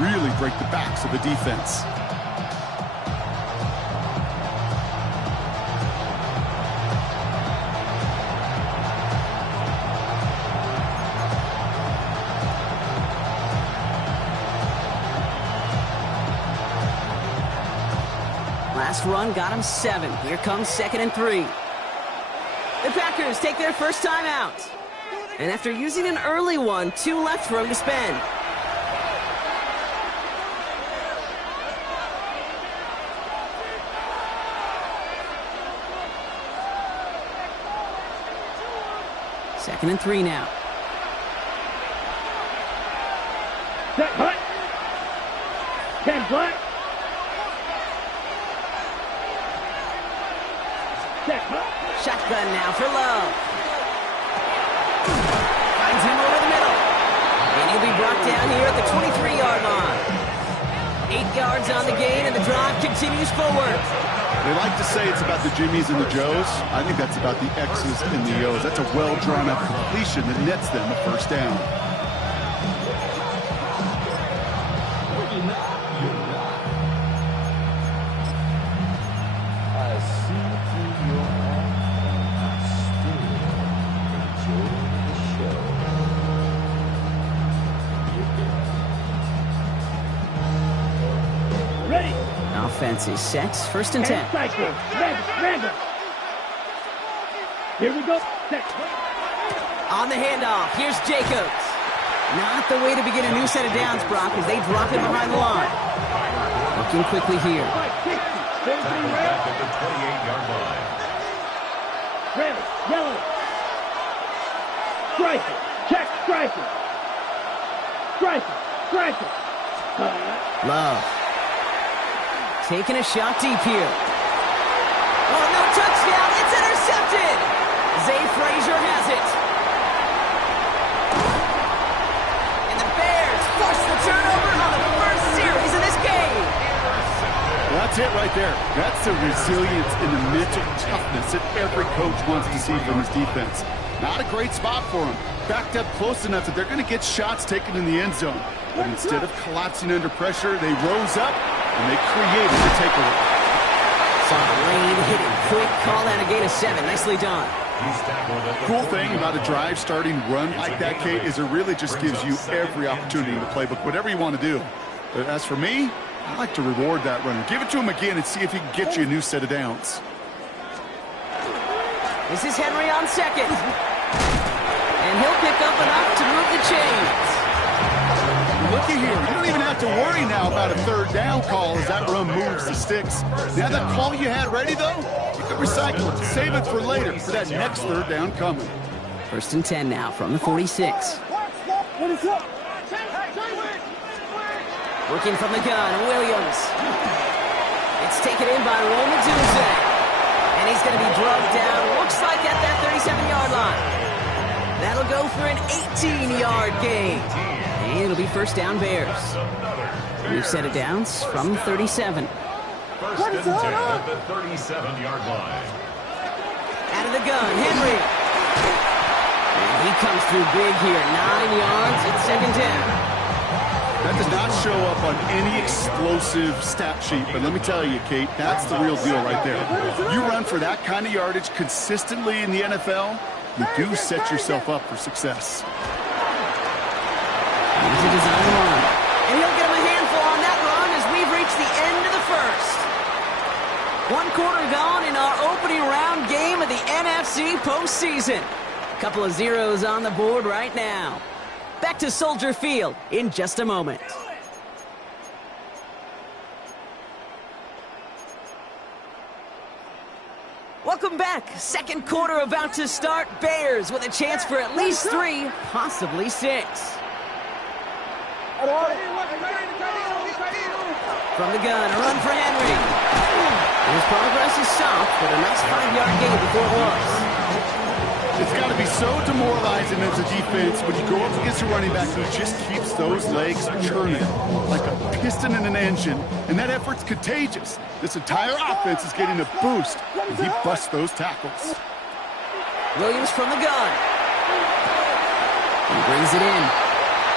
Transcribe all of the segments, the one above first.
really break the backs of the defense. Last run got him 7. Here comes 2nd and 3. The Packers take their first time out. And after using an early one, 2 left for him to spend. Second and 3 now. Set, hut. 10 black. Shotgun now for Love. Finds him over the middle. And he'll be brought down here at the 23-yard line. 8 yards on the gain, and the drive continues forward. They like to say it's about the Jimmies and the Joes. I think that's about the X's and the O's. That's a well-drawn-up completion that nets them a first down. Offense is set. 1st and 10. Here we go. Set. On the handoff, here's Jacobs. Not the way to begin a new set of downs, Brock, as they drop it behind the line. Looking quickly here. Tackle back at the 28-yard line. Red, yellow. Striker. Check, striker. Striker, striker. Love. Taking a shot deep here. Oh, no touchdown. It's intercepted. Zay Frazier has it. And the Bears force the turnover on the first series of this game. Well, that's it right there. That's the resilience and the mental toughness that every coach wants to see from his defense. Not a great spot for him. Backed up close enough that they're going to get shots taken in the end zone. But instead of collapsing under pressure, they rose up and they created the takeaway. Saw the lane hit it quick. Call that a gain of 7. Nicely done. Cool thing about a drive starting run like that, Kate, is it really just gives you every opportunity to playbook whatever you want to do. But as for me, I like to reward that runner. Give it to him again and see if he can get you a new set of downs. This is Henry on 2nd. And he'll pick up enough to move the chains. Looky here, you don't even have to worry now about a 3rd down call as that run moves the sticks. Now that call you had ready, though, you can recycle it, save it for later, for that next 3rd down coming. 1st and 10 now from the 46. Working from the gun, Williams. It's taken in by Roma Dunze. And he's going to be drugged down, looks like at that 37-yard line. That'll go for an 18-yard gain. And it'll be 1st down Bears. New set of downs from 37. 1st and 10 at the 37-yard line. Out of the gun, Henry. And he comes through big here. 9 yards. It's 2nd down. That does not show up on any explosive stat sheet, but let me tell you, Kate, that's the real deal right there. You run for that kind of yardage consistently in the NFL, you do set yourself up for success. Here's a design run. And he'll get him a handful on that run as we've reached the end of the first. 1 quarter gone in our opening round game of the NFC postseason. A couple of zeros on the board right now. Back to Soldier Field in just a moment. Welcome back. 2nd quarter about to start. Bears with a chance for at least 3, possibly 6. From the gun, a run for Henry. His progress is soft, but a nice 5-yard gain before it was. It's got to be so demoralizing as a defense when you go up against a running back who just keeps those legs churning like a piston in an engine, and that effort's contagious. This entire offense is getting a boost as he busts those tackles. Williams from the gun. He brings it in.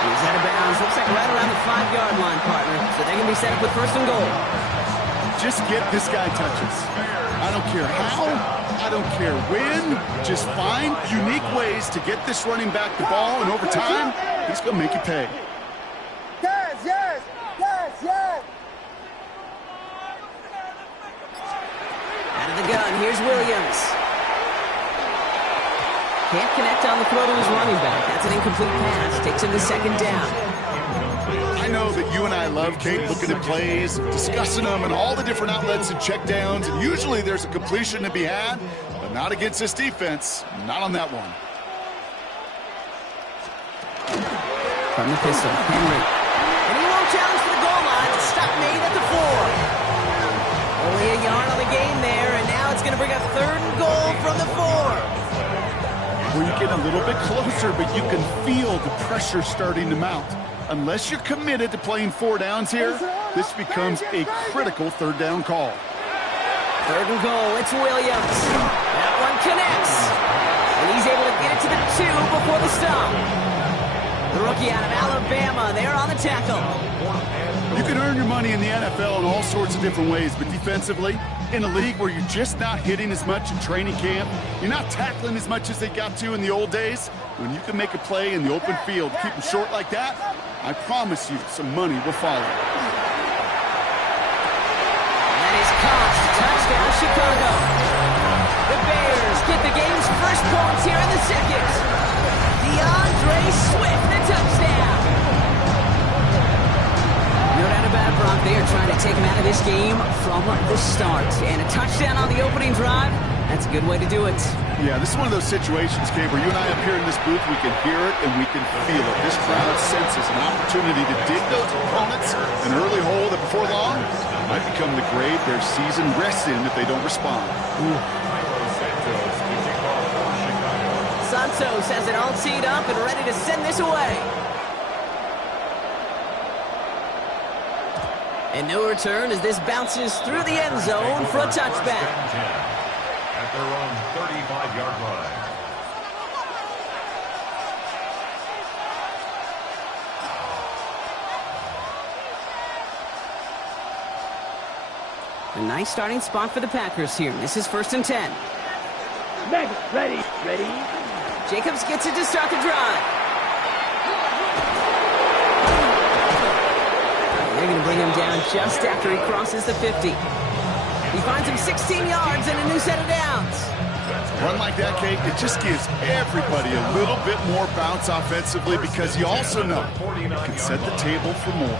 He's out of bounds. Looks like right around the 5-yard line, So they're going to be set up with first and goal. Just get this guy touches. I don't care how, I don't care when. Just find unique ways to get this running back the ball, and over time, he's going to make you pay. Yes, yes, yes, yes. Out of the gun, here's Williams. Can't connect on the throw to his running back. That's an incomplete pass. Takes him to second down. I know that you and I love, Kate, looking at plays, discussing them, and all the different outlets and checkdowns, and usually there's a completion to be had, but not against this defense. Not on that one. From the pistol, Henry. And he won't challenge for the goal line. The stop made at the 4. Only a yard on the game there, and now it's going to bring up third and goal from the 4. Well, you get a little bit closer, but you can feel the pressure starting to mount. Unless you're committed to playing 4 downs here, this becomes a critical third down call. Third and goal, it's Williams. That one connects. And he's able to get it to the 2 before the stop. The rookie out of Alabama, they're on the tackle. You can earn your money in the NFL in all sorts of different ways, but defensively, in a league where you're just not hitting as much in training camp, you're not tackling as much as they got to in the old days, when you can make a play in the open field, keep them short like that, I promise you some money will follow. That is caught. Touchdown, Chicago. The Bears get the game's first points here in the second. DeAndre Swift, the touchdown. No doubt about it, Brock. They are trying to take him out of this game from the start. And a touchdown on the opening drive, that's a good way to do it. Yeah, this is one of those situations, Gabe, where you and I up here in this booth, we can hear it and we can feel it. This crowd senses an opportunity to dig those opponents an early hole that before long might become the grave their season rests in if they don't respond. Santos has it all teed up and ready to send this away. And no return as this bounces through the end zone for a touchback. At their own 35-yard line. A nice starting spot for the Packers here. This is 1st and 10. Megan, ready, ready. Jacobs gets it to start the drive. They're going to bring him down just after he crosses the 50. He finds him 16 yards and a new set of downs. Run like that, Kate, it just gives everybody a little bit more bounce offensively because you also know you can set the table for more.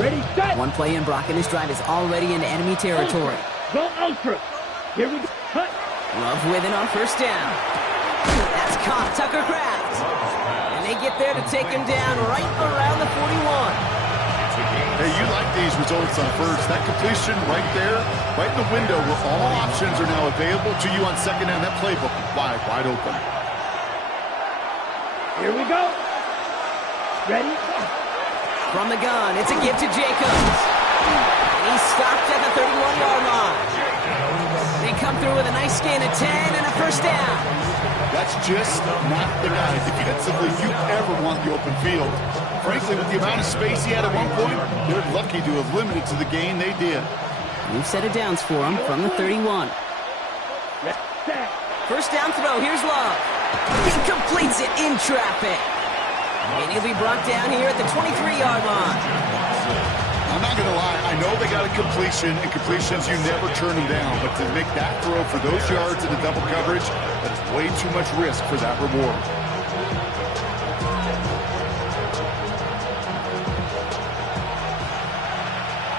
Ready, set. One play in, Brock, and his drive is already into enemy territory. Go ultra. Here we go. Cut. Love with it on first down. That's caught, Tucker Kraft. And they get there to take him down right around the 41. Hey, you like these results on first. That completion right there, right in the window where all options are now available to you on second down. That playbook wide open. Here we go. Ready? From the gun, it's a give to Jacobs. And he's stopped at the 31-yard line. They come through with a nice gain of 10 and a first down. That's just not the guy defensively you ever want the open field. Frankly, with the amount of space he had at one point, they're lucky to have limited to the gain they did. New set of downs for him from the 31. First down throw, here's Love. He completes it in traffic. And he'll be brought down here at the 23-yard line. I'm not going to lie, I know they got a completion, and completions, you never turn them down. But to make that throw for those yards in the double coverage, that's way too much risk for that reward.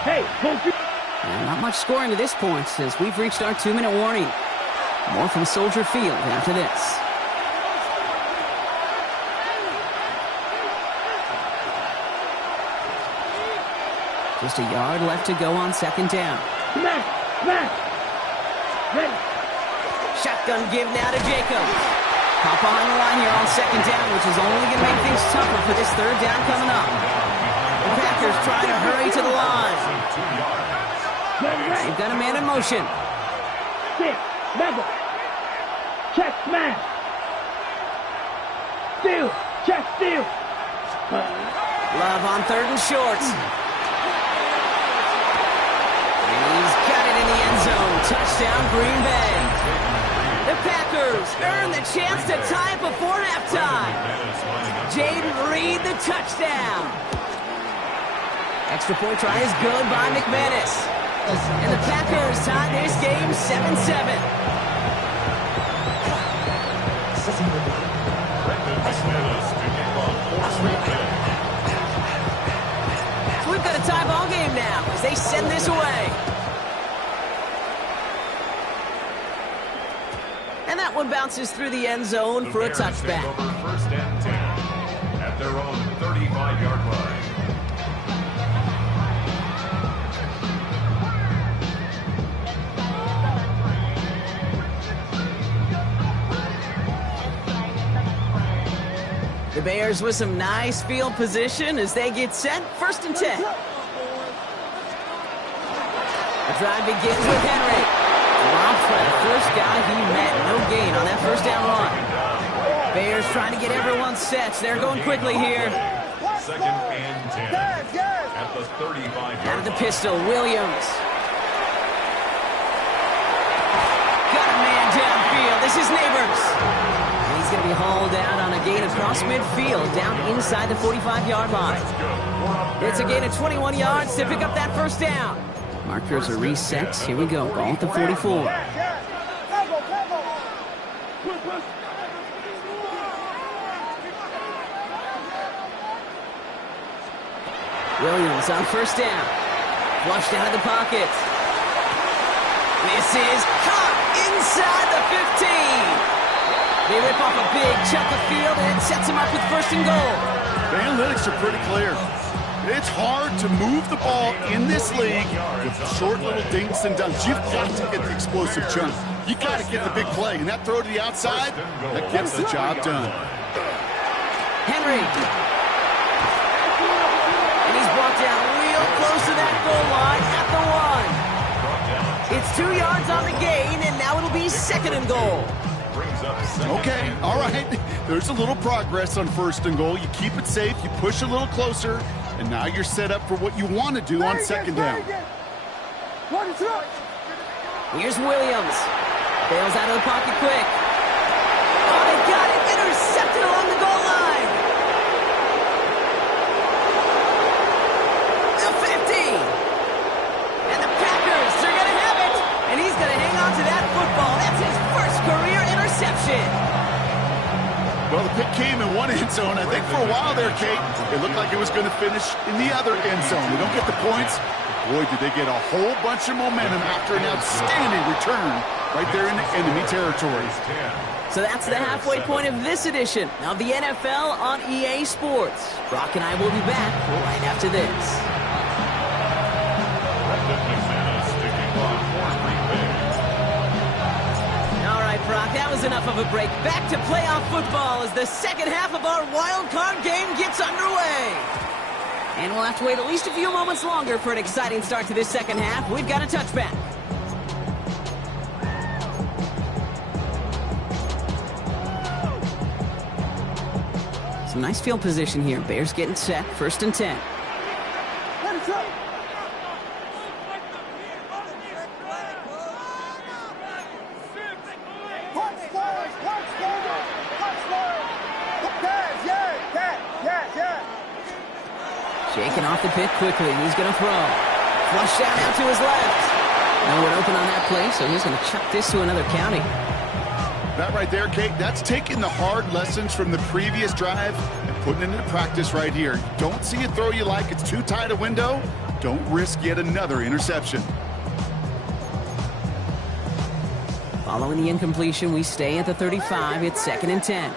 Hey, coach. And not much scoring to this point as we've reached our 2-minute warning. More from Soldier Field after this. Just a yard left to go on second down. Smash, smash. Ready. Shotgun give now to Jacobs. Caught behind the line here on second down, which is only going to make things tougher for this third down coming up. The Packers trying to hurry to the line. They've got a man in motion. 6, level. Check, smash. Steal, check, steal. Love on 3rd and short. And he's got it in the end zone. Touchdown, Green Bay. The Packers earn the chance to tie it before halftime. Jaden Reed, the touchdown. Extra point try is good by McManus. And the Packers tie this game 7-7. So we've got a tie ball game now as they send this away. And that one bounces through the end zone for a touchback. First and 10 at their own 35-yard line. The Bears with some nice field position as they get set. 1st and 10. The drive begins with Henry. Dropped by the first guy he met. No gain on that first down run. Bears trying to get everyone set. They're going quickly here. 2nd and 10 at the 35-yard Out of the pistol, Williams. Got a man downfield. This is Neighbors. And he's going to be hauled out on a gain across midfield, down inside the 45-yard line. It's a gain of 21 yards to pick up that first down. Markers are reset. Here we go. Ball at the 44. Williams on first down. Flushed out of the pocket. This is caught inside the 15. They rip off a big chunk of field, and it sets him up with 1st and goal. The analytics are pretty clear. It's hard to move the ball in this league with short little dinks and dunks. You've got to get the explosive chunk. You got to get the big play, and that throw to the outside, that gets the job done. Henry. And he's brought down real close to that goal line at the 1. It's 2 yards on the gain, and now it'll be 2nd and goal. Okay, all right. There's a little progress on 1st and goal. You keep it safe, you push a little closer, and now you're set up for what you want to do on 2nd down. Here's Williams. Bails out of the pocket quick. Oh, they got it. Intercepted along the goal line. The 50. And the Packers are going to have it. And he's going to hang on to that football. That's his first career interception. Well, the pick came in one end zone. I think for a while there, Kate, it looked like it was going to finish in the other end zone. They don't get the points. Boy, did they get a whole bunch of momentum after an outstanding return right there in the enemy territory. So that's the halfway point of this edition of the NFL on EA Sports. Brock and I will be back right after this. All right, Brock, that was enough of a break. Back to playoff football as the second half of our wild card game gets underway. And we'll have to wait at least a few moments longer for an exciting start to this second half. We've got a touchback. Some nice field position here. Bears getting set. 1st and 10. Shaking off the pick quickly. He's going to throw. Flush down out to his left. No one open on that play, so he's going to chuck this to another county. That right there, Kate, that's taking the hard lessons from the previous drive and putting it into practice right here. You don't see a throw you like. It's too tight a window. Don't risk yet another interception. Following the incompletion, we stay at the 35. It's 2nd and 10.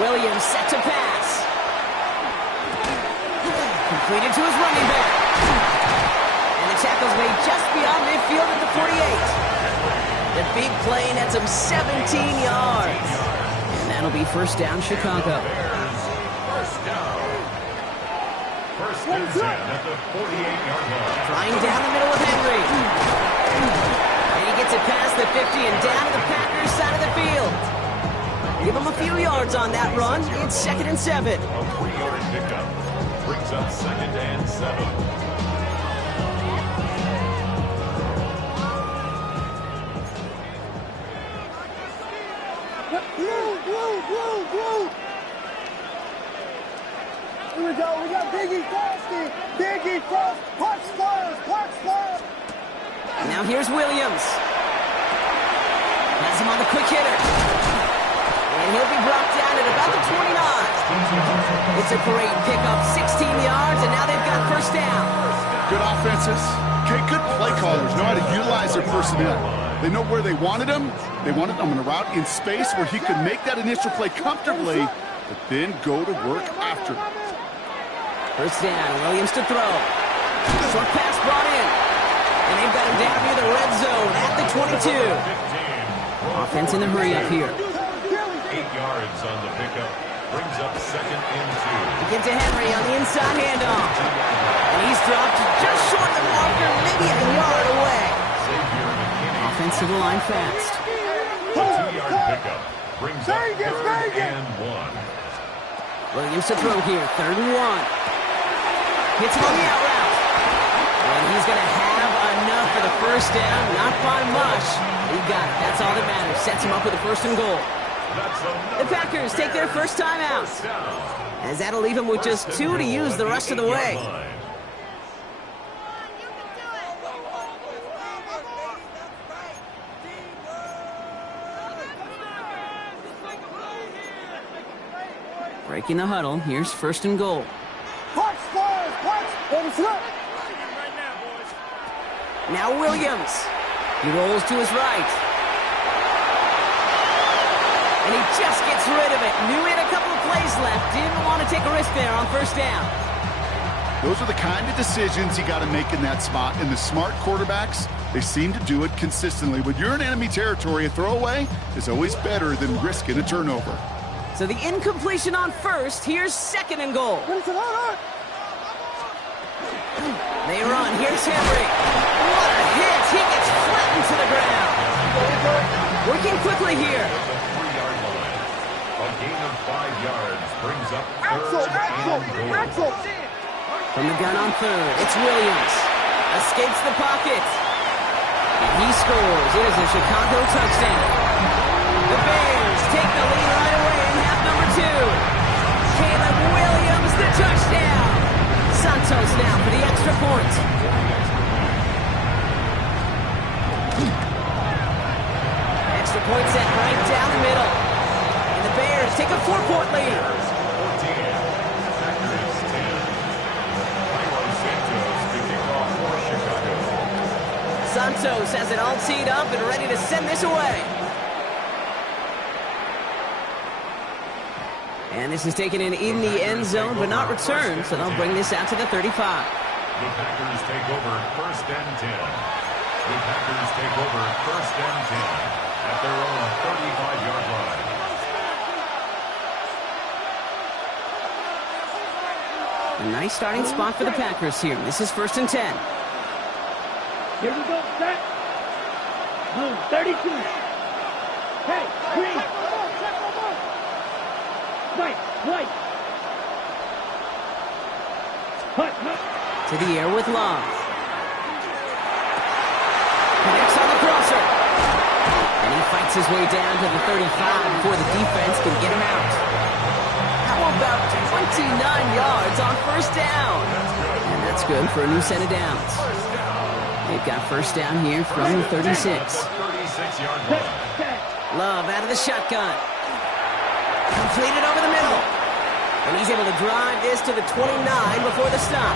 Williams set to pass. Completed to his running back. And the tackle's made just beyond midfield at the 48. The big play nets him 17 yards. And that'll be 1st down, Chicago. First down. 1st and 10 at the 48-yard line. Flying down the middle of Henry. And he gets it past the 50 and down to the Packers side of the field. Give him a few yards on that run. It's 2nd and 7. A 3-yard pickup brings up 2nd and 7. Blue. Here we go. We got Biggie Frosty. Biggie Frost. Park stars. Now here's Williams. Has him on the quick hitter. And he'll be brought down at about the 29. It's a great pickup, 16 yards, and now they've got first down. Good offenses. Okay, good play callers know how to utilize their personnel. They know where they wanted him. They wanted him on a route in space where he could make that initial play comfortably, but then go to work after. First down, Williams to throw. Short pass brought in. And they've got him down near the red zone at the 22. Offense in the hurry up here. 8 yards on the pickup. Brings up 2nd and 2. Get to Henry on the inside handoff. And he's dropped just short of the marker, maybe a yard away. Offensive line fast. A 2-yard pickup. Brings up 3rd and 1. Williams to throw here, 3rd and 1. Hits him on the out route. And he's going to have enough for the first down. Not by much. He got it. That's all that matters. Sets him up with a 1st and goal. The Packers take their first time out. As that'll leave him with just 2 to use the rest of the way. Breaking the huddle. Here's 1st and goal. Park stars. Now Williams. He rolls to his right. And he just gets rid of it. Knew he had a couple of plays left. Didn't want to take a risk there on first down. Those are the kind of decisions you got to make in that spot. And the smart quarterbacks, they seem to do it consistently. When you're in enemy territory, a throwaway is always better than risking a turnover. So the incompletion on first. Here's 2nd and goal. They run. Here's Henry. What a hit. He gets flattened to the ground. Working quickly here. A gain of 5 yards brings up 3rd and goal. From the gun on 3rd, it's Williams. Escapes the pocket. And he scores. It is a Chicago touchdown. The Bears take the lead right away in half number 2. Caleb Williams, the touchdown. Santos now for the extra point. Extra point set right down the middle. And the Bears take a 4-point lead. Santos has it all teed up and ready to send this away. And this is taken in the end zone, but not returned, so they'll bring this out to the 35. The Packers take over 1st and 10. The Packers take over 1st and 10 at their own 35-yard line. A nice starting spot for the Packers here. This is 1st and 10. Here we go, set. Blue, 32. Hey, green. White. Hut. To the air with Love. Connects on the crosser. And he fights his way down to the 35 before the defense can get him out. How about 29 yards on first down? And that's good for a new set of downs. They've got first down here from the 36. 36-yard line. Love out of the shotgun. Completed over the middle. And he's able to drive this to the 29 before the stop.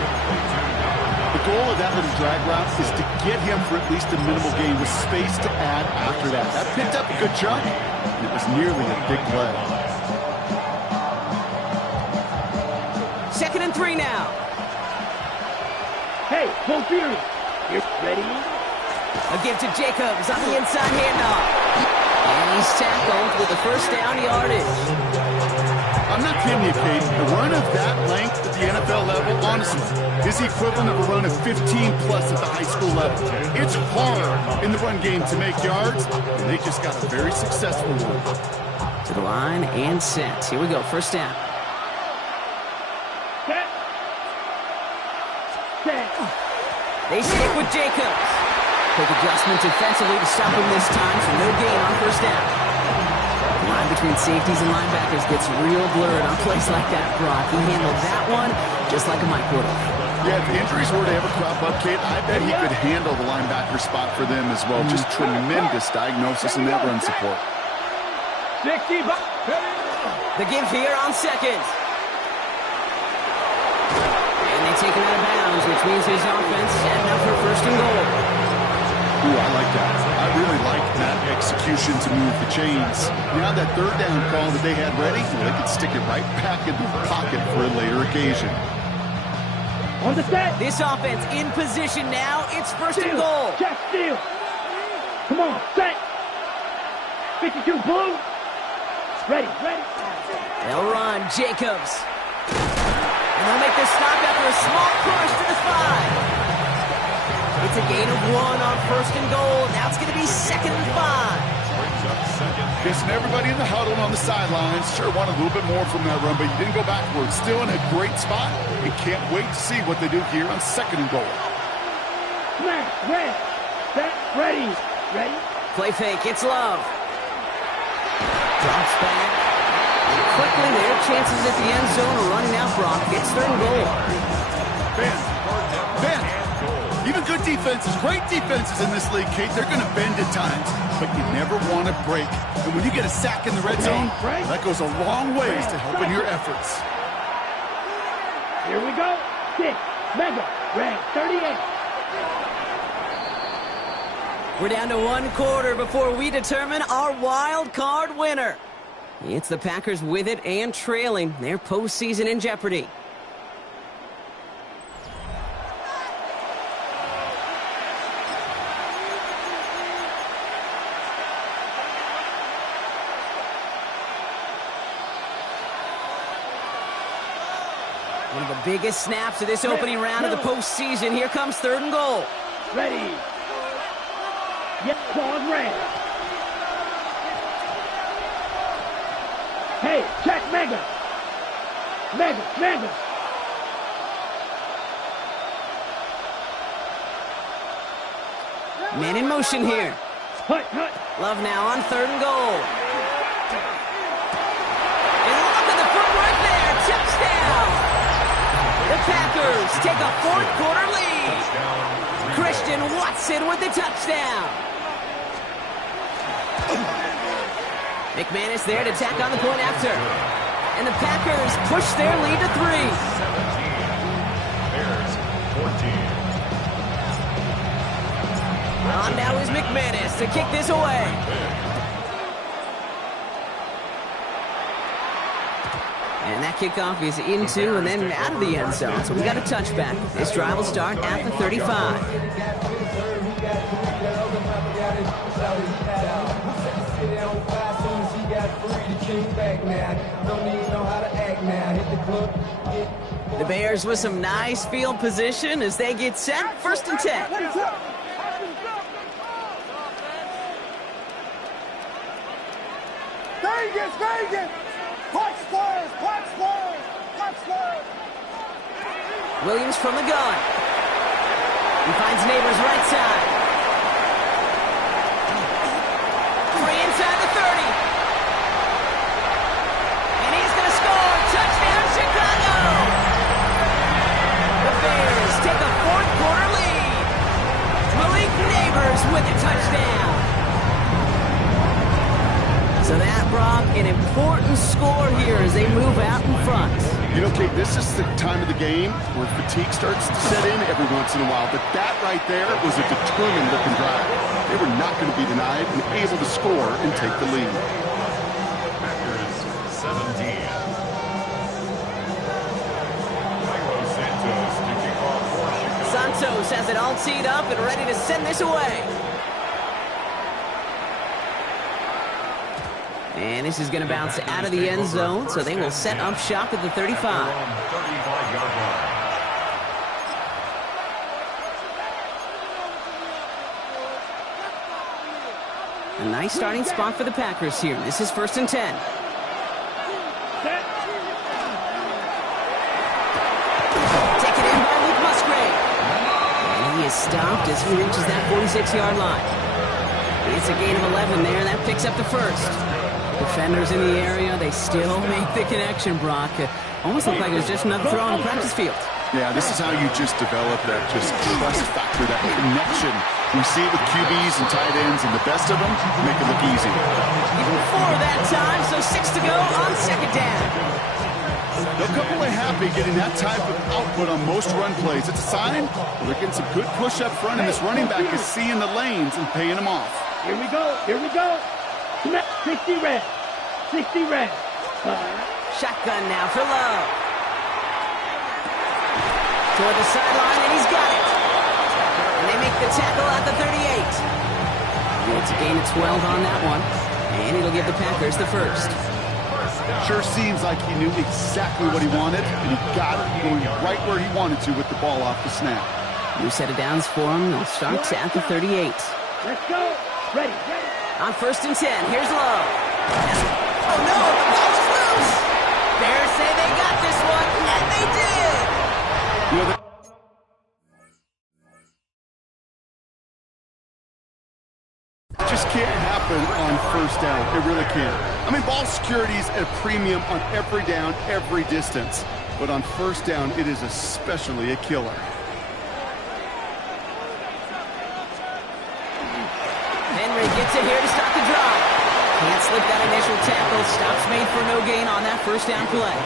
The goal of that little drag route is to get him for at least a minimal gain with space to add after that. That picked up a good chunk, and it was nearly a big play. 2nd and 3 now. Hey, full fury. You're ready? A give to Jacobs on the inside handoff. And he's tackled with the first down yardage. I'm not kidding you, Kate. A run of that length at the NFL level, honestly, is the equivalent of a run of 15-plus at the high school level. It's hard in the run game to make yards, and they just got a very successful one. To the line and set. Here we go, first down. Set. Set. They stick with Jacobs. Quick adjustment defensively to stop him this time, so no gain on first down. The line between safeties and linebackers gets real blurred on plays like that, Brock. He handled that one just like a Mike would have. Yeah, if the injuries were to ever crop up, Kate, I bet he could handle the linebacker spot for them as well. Just tremendous diagnosis in that run support. 60. The give here on second. And they take him out of bounds, which means his offense setting up for first and goal. Ooh, I like that. I really like that execution to move the chains. Now that third down call that they had ready, they could stick it right back in the pocket for a later occasion. On the set. This offense in position now. It's first and goal. Check steal. Come on, set. 52 blue. Ready. They'll run. Jacobs. And they'll make this stop after a small push to the 5. It's a gain of 1 on first and goal. Now it's going to be second and 5. Guessing everybody in the huddle and on the sidelines sure wanted a little bit more from that run, but you didn't go backwards. Still in a great spot. We can't wait to see what they do here on second and goal. Smash, red, set, ready. Play fake. It's Love. Drops back. And quickly, their chances at the end zone are running out, Brock. It's third and goal. Ben. Even good defenses, great defenses in this league, Kate, they're going to bend at times, but you never want to break. And when you get a sack in the red zone, that goes a long ways to helping your efforts. Here we go. 6, mega, red, 38. We're down to 1 quarter before we determine our wild card winner. It's the Packers with it and trailing. Their postseason in jeopardy. One of the biggest snaps of this opening round of the postseason. Here comes third and goal. Ready. Yes, claws red. Hey, check mega. Mega. Man in motion here. Hut. Love now on third and goal. And look at the footwork there. Touchdown. The Packers take a fourth quarter lead. Christian Watson with the touchdown. McManus there to tack on the point after. And the Packers push their lead to 3. 17. Bears 14. On now is McManus to kick this away. And that kickoff is into and then out of the end zone. So we got a touchback. This drive will start at the 35. The Bears with some nice field position as they get set. First and 10. Vegas! Punch squares! Williams from the gun. He finds Neighbors right side. Free inside the 30. And he's going to score. Touchdown, Chicago! The Bears take a fourth quarter lead. Malik Neighbors with a touchdown. So that brought an important score here as they move out in front. You know, Kate, this is the time of the game where fatigue starts to set in every once in a while. But that right there was a determined-looking drive. They were not going to be denied and able to score and take the lead. Packers 17. Santos to kick off for Chicago. Santos has it all teed up and ready to send this away. And this is going to bounce out of the end zone, so they will set up shop at the 35. 35-yard line. A nice starting spot for the Packers here. This is first and 10. is stopped as he reaches that 46-yard line. It's a gain of 11 there. That picks up the first. Defenders in the area, they still make the connection, Brock. Almost looked like it was just another throw on the practice field. Yeah, this is how you just develop that just trust factor, that connection. We see it with QBs and tight ends, and the best of them make it look easy. Even 4 that time, so 6 to go on second down. They'll come away happy getting that type of output on most run plays. It's a sign they're getting some good push up front, and this running back is seeing the lanes and paying them off. Here we go. Here we go. 60 red. 60 red. Shotgun now for Love. Toward the sideline, and he's got it. And they make the tackle at the 38. It's a gain of 12 on that one. And it'll give the Packers the first. Sure seems like he knew exactly what he wanted, and he got it going right where he wanted to with the ball off the snap. New set of downs for him. They'll start at the 38. Let's go. Ready. On 1st and 10, here's Love. Oh no, the ball is loose. Bears say they got this one, and they did. You know, that just can't happen on first down. It really can't. I mean, ball security is at a premium on every down, every distance. But on first down, it is especially a killer. Henry gets it here to start the drive. Can't slip that initial tackle. Stops made for no gain on that first down play.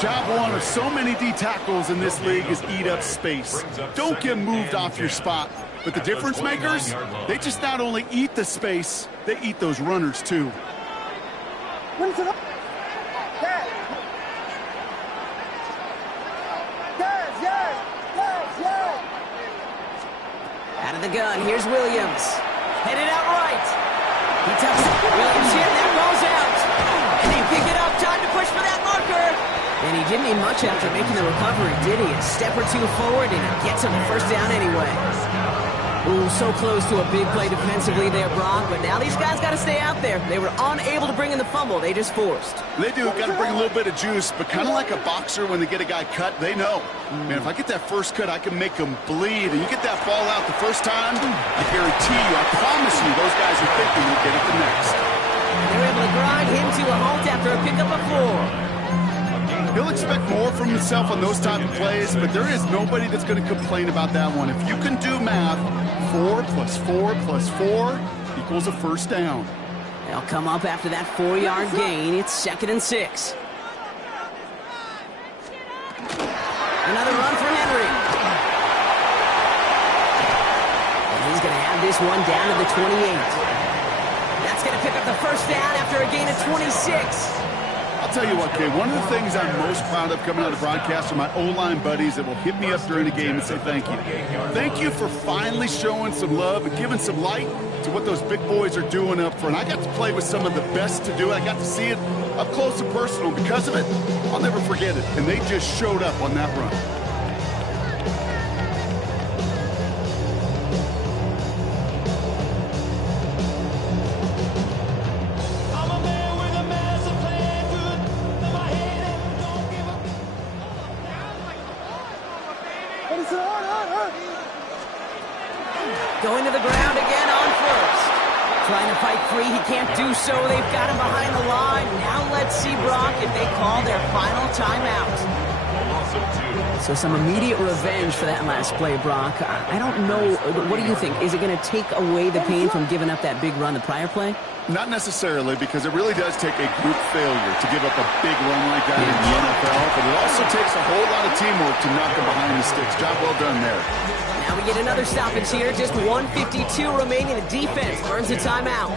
Job one of so many D tackles in this league is eat up space. Don't get moved off your spot. But the difference makers, they just not only eat the space, they eat those runners too. Out of the gun, here's Williams. Headed out right. He tucks it. Williams here, that rolls out. And they pick it up. Time to push for that marker. And he didn't need much after making the recovery, did he? A step or two forward, and he gets him the first down anyway. Ooh, so close to a big play defensively there, Brock. But now these guys got to stay out there. They were unable to bring in the fumble. They just forced. They do. Got to bring a little bit of juice. But kind of like a boxer when they get a guy cut, they know. Man, if I get that first cut, I can make him bleed. And you get that ball out the first time, I guarantee you, I promise you, those guys are thinking they'll get it the next. They were able to grind him to a halt after a pickup of 4. He'll expect more from himself on those type of plays, but there is nobody that's going to complain about that one. If you can do math, 4 + 4 + 4 equals a first down. They'll come up after that 4-yard gain. It's 2nd and 6. Another run for Henry. And he's going to have this one down to the 28. That's going to pick up the first down after a gain of 26. I'll tell you what, Kay, one of the things I'm most proud of coming out of broadcast are my O-line buddies that will hit me up during the game and say thank you. Thank you for finally showing some love and giving some light to what those big boys are doing up front. I got to play with some of the best to do it. I got to see it up close and personal. Because of it, I'll never forget it. And they just showed up on that run. Going to the ground again on first. Trying to fight free. He can't do so. They've got him behind the line. Now let's see, Brock, if they call their final timeout. So some immediate revenge for that last play, Brock. I don't know. What do you think? Is it going to take away the pain from giving up that big run the prior play? Not necessarily, because it really does take a group failure to give up a big run like that in the NFL, but it also takes a whole lot of teamwork to knock them behind the sticks. Job well done there. Now we get another stoppage here. Just 1:52 remaining. The defense burns a timeout.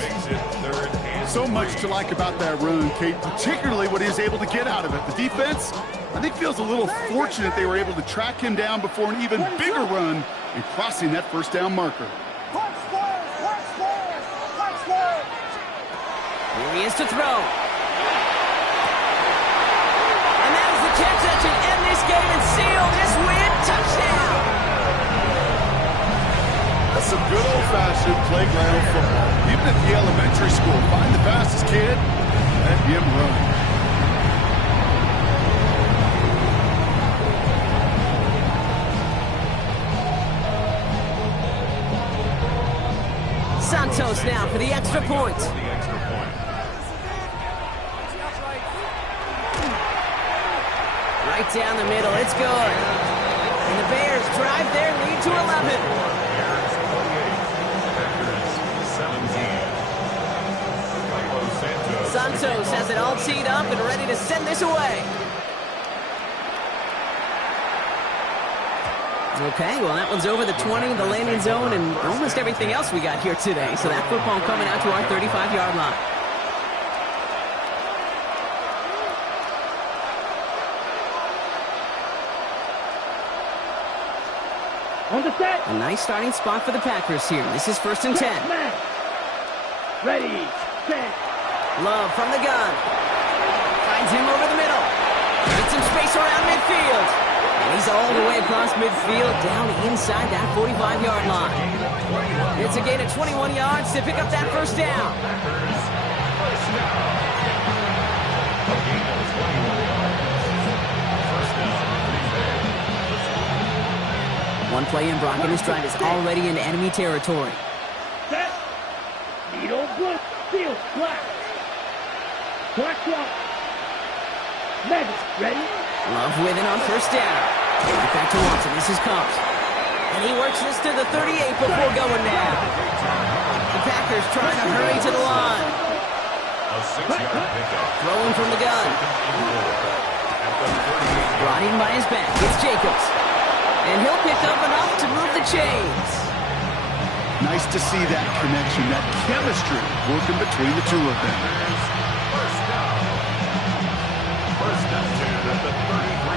So much to like about that run, Kate, particularly what he was able to get out of it. The defense, I think, feels a little fortunate they were able to track him down before an even bigger run and crossing that first down marker. Here he is to throw. And that is the catch that should end this game and seal this win. Touchdown! That's some good old-fashioned playground football. Even at the elementary school, find the fastest kid, let him run. Santos now for the extra point. Right down the middle, it's good. And the Bears drive their lead to 11. Bears 28, Packers 17. Santos has it all teed up and ready to send this away. Okay, well, that one's over the 20, the landing zone, and almost everything else we got here today. So that football coming out to our 35-yard line. On the set. A nice starting spot for the Packers here. This is 1st and 10. Man. Ready, set. Love from the gun. Finds him over the middle. Gets some space around midfield. And he's all the way across midfield, down inside that 45-yard line. It's a gain of 21 yards to pick up that first down. One play in, Brock, and his drive is already in enemy territory. Set. Needle, blue, field, black. Black, black. Madden, ready? Love with it on first down. Right back to Watson. This is Combs. And he works this to the 38 before going down. The Packers trying to hurry to the line. A 6-yard pickup. Throwing from the gun. Brought in by his back. It's Jacobs. And he'll pick up enough to move the chains. Nice to see that connection, that chemistry working between the two of them.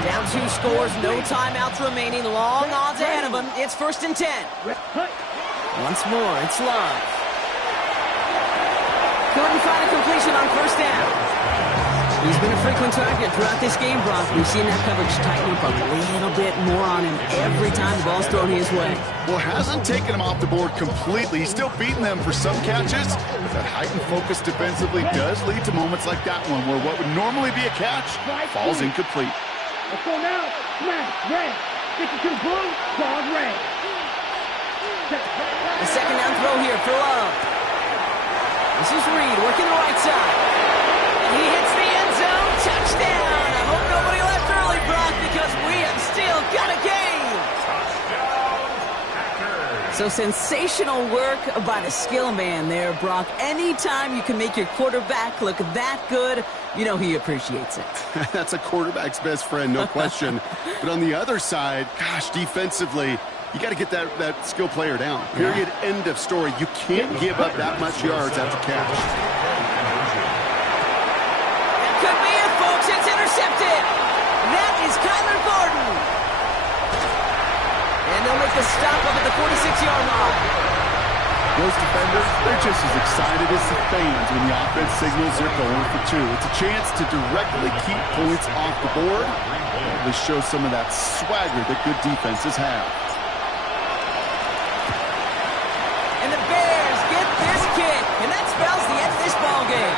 Down 2 scores, no timeouts remaining, long odds ahead of him. It's 1st and 10. Once more, it's Love. Couldn't find a completion on first down. He's been a frequent target throughout this game, Brock. We've seen that coverage tighten up a little bit more on him every time the ball's thrown his way. Well, hasn't taken him off the board completely. He's still beating them for some catches. But that heightened focus defensively does lead to moments like that one, where what would normally be a catch falls incomplete. Let's go now. Smash, red. Stick it to the blue, dog red. The second down throw here for Love. This is Reed working the right side. And he hits the end zone. Touchdown. I hope nobody left early, Brock, because we have still got a game. So sensational work by the skill man there, Brock. Anytime you can make your quarterback look that good, you know he appreciates it. That's a quarterback's best friend, no question. But on the other side, gosh, defensively, you got to get that skill player down. Period, end of story. You can't give up that much yards after catch. That could be it, folks. It's intercepted. That is Kyler Gordon. And they'll make the stop up at the 46-yard line. Those defenders, they're just as excited as the fans when the offense signals they're going for 2. It's a chance to directly keep points off the board. This shows some of that swagger that good defenses have. And the Bears get this kick, and that spells the end of this ball game.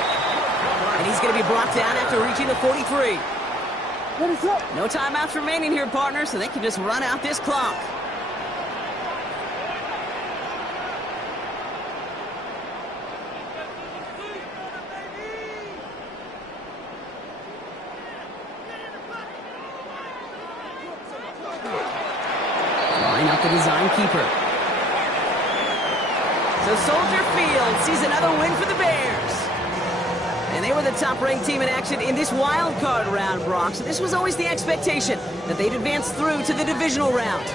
And he's going to be brought down after reaching the 43. What is up? No timeouts remaining here, partner, so they can just run out this clock. Line up the design keeper. So Soldier Field sees another win for the Bears. And they were the top-ranked team in action in this wild card round, Brock. So this was always the expectation that they'd advance through to the divisional round.